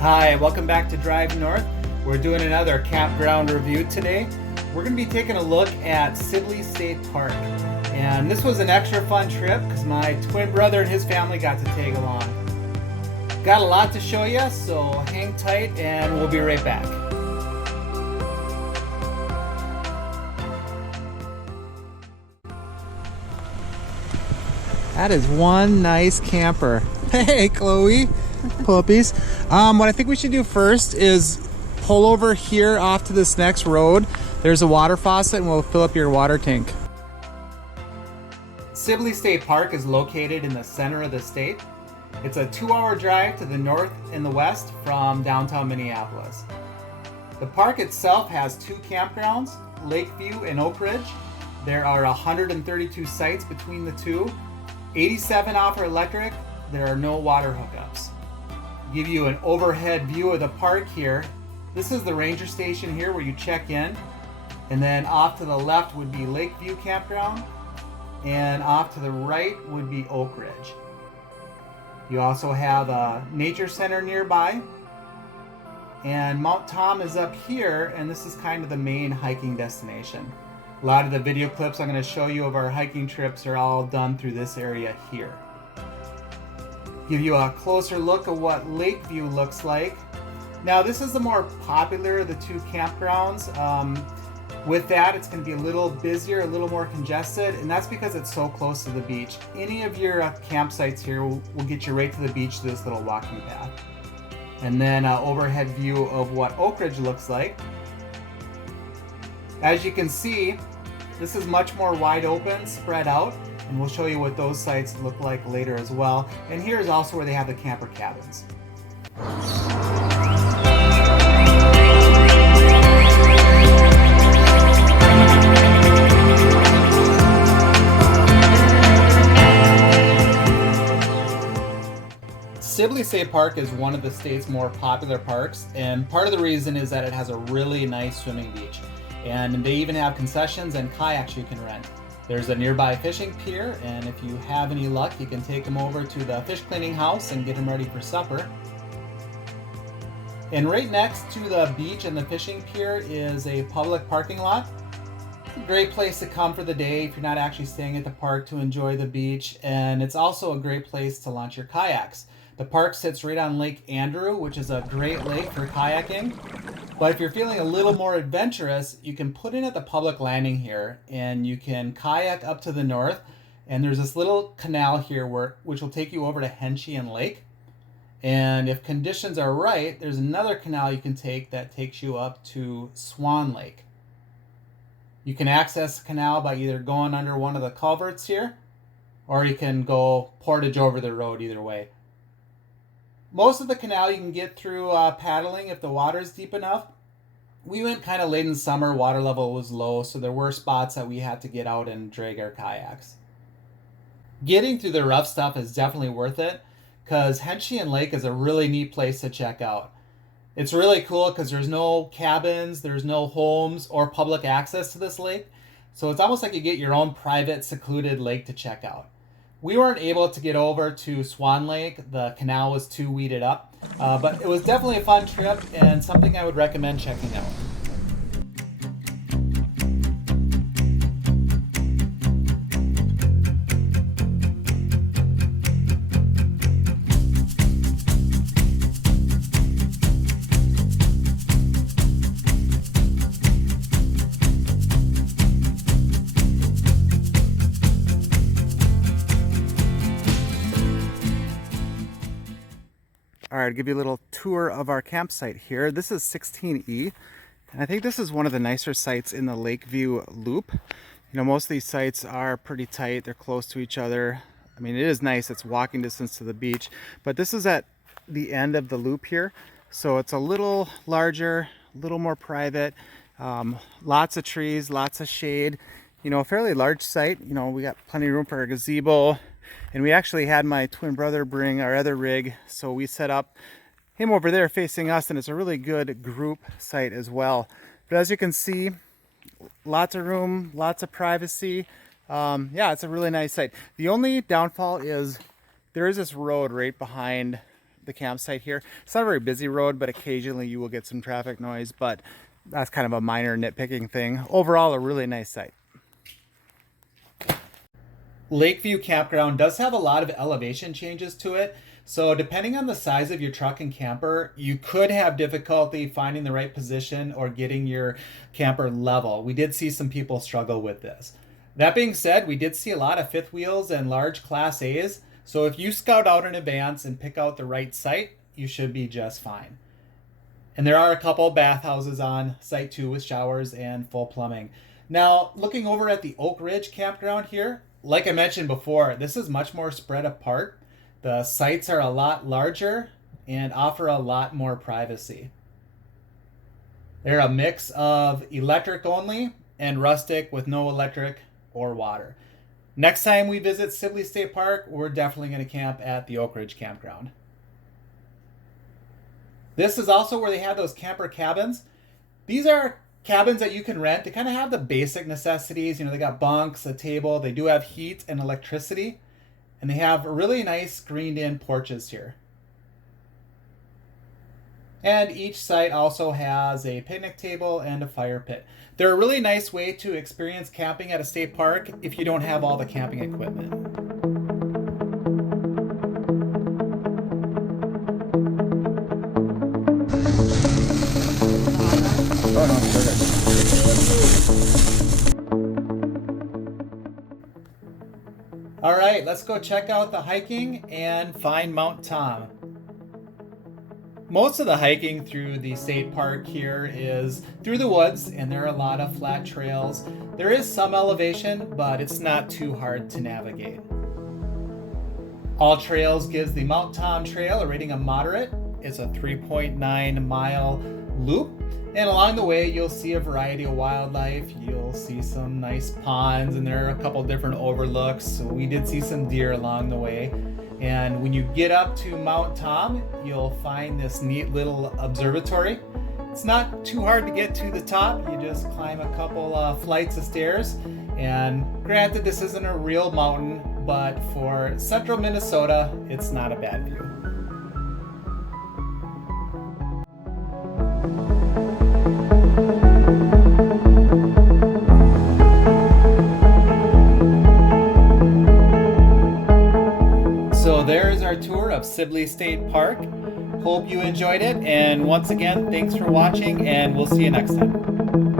Hi, welcome back to Drive North. We're doing another campground review today. We're going to be taking a look at Sibley State Park. And this was an extra fun trip because my twin brother and his family got to tag along. Got a lot to show you, so hang tight and we'll be right back. That is one nice camper. Hey, Chloe. Puppies. What I think we should do first is pull over here off to this next road. There's a water faucet and we'll fill up your water tank. Sibley State Park is located in the center of the state. It's a 2-hour drive to the north and the west from downtown Minneapolis. The park itself has 2 campgrounds, Lakeview and Oak Ridge. There are 132 sites between the two. 87 offer electric. There are no water hookups. Give you an overhead view of the park here. This is the ranger station here where you check in, and then off to the left would be Lakeview Campground, and off to the right would be Oak Ridge. You also have a nature center nearby, and Mount Tom is up here, and this is kind of the main hiking destination. A lot of the video clips I'm going to show you of our hiking trips are all done through this area here. Give you a closer look at what Lakeview looks like. Now this is the more popular of the 2 campgrounds. With that, it's going to be a little busier, a little more congested, and that's because it's so close to the beach. Any of your campsites here will get you right to the beach through this little walking path. And then an overhead view of what Oak Ridge looks like. As you can see, this is much more wide open, spread out. And we'll show you what those sites look like later as well. And here's also where they have the camper cabins. Sibley State Park is one of the state's more popular parks, and part of the reason is that it has a really nice swimming beach. And they even have concessions and kayaks you can rent. There's a nearby fishing pier, and if you have any luck, you can take them over to the fish cleaning house and get them ready for supper. And right next to the beach and the fishing pier is a public parking lot. It's a great place to come for the day if you're not actually staying at the park to enjoy the beach, and it's also a great place to launch your kayaks. The park sits right on Lake Andrew, which is a great lake for kayaking. But if you're feeling a little more adventurous, you can put in at the public landing here and you can kayak up to the north. And there's this little canal here which will take you over to Henshian Lake. And if conditions are right, there's another canal you can take that takes you up to Swan Lake. You can access the canal by either going under one of the culverts here, or you can go portage over the road either way. Most of the canal you can get through paddling if the water is deep enough. We went kind of late in summer, water level was low, so there were spots that we had to get out and drag our kayaks. Getting through the rough stuff is definitely worth it, because Henshian Lake is a really neat place to check out. It's really cool because there's no cabins, there's no homes or public access to this lake, so it's almost like you get your own private, secluded lake to check out. We weren't able to get over to Swan Lake. The canal was too weeded up, but it was definitely a fun trip and something I would recommend checking out. All right, I'll give you a little tour of our campsite here. This is 16E, and I think this is one of the nicer sites in the Lakeview loop. You know, most of these sites are pretty tight. They're close to each other. I mean, it is nice. It's walking distance to the beach, but this is at the end of the loop here. So it's a little larger, a little more private, lots of trees, lots of shade. You know, a fairly large site. You know, we got plenty of room for a gazebo. And we actually had my twin brother bring our other rig, so we set up him over there facing us, and it's a really good group site as well. But as you can see, lots of room, lots of privacy. Yeah, it's a really nice site. The only downfall is there is this road right behind the campsite here. It's not a very busy road, but occasionally you will get some traffic noise, but that's kind of a minor nitpicking thing. Overall, a really nice site. Lakeview Campground does have a lot of elevation changes to it. So depending on the size of your truck and camper, you could have difficulty finding the right position or getting your camper level. We did see some people struggle with this. That being said, we did see a lot of fifth wheels and large Class A's. So if you scout out in advance and pick out the right site, you should be just fine. And there are a couple bathhouses on site too with showers and full plumbing. Now, looking over at the Oak Ridge Campground here, like I mentioned before, this is much more spread apart. The sites are a lot larger and offer a lot more privacy. They're a mix of electric only and rustic with no electric or water. Next time we visit Sibley State Park, we're definitely going to camp at the Oak Ridge Campground. This is also where they have those camper cabins. These are cabins that you can rent to kind of have the basic necessities. They got bunks, a table, they do have heat and electricity, and they have really nice screened in porches here. And each site also has a picnic table and a fire pit. They're a really nice way to experience camping at a state park if you don't have all the camping equipment. Oh, no, all right, let's go check out the hiking and find Mount Tom. Most of the hiking through the state park here is through the woods, and there are a lot of flat trails. There is some elevation, but it's not too hard to navigate. All Trails gives the Mount Tom Trail a rating of moderate. It's a 3.9 mile loop. And along the way, you'll see a variety of wildlife. You'll see some nice ponds, and there are a couple different overlooks. So we did see some deer along the way. And when you get up to Mount Tom, you'll find this neat little observatory. It's not too hard to get to the top. You just climb a couple flights of stairs. And granted, this isn't a real mountain, but for central Minnesota, it's not a bad view. So there's our tour of Sibley State Park. Hope you enjoyed it, and once again, thanks for watching, and we'll see you next time.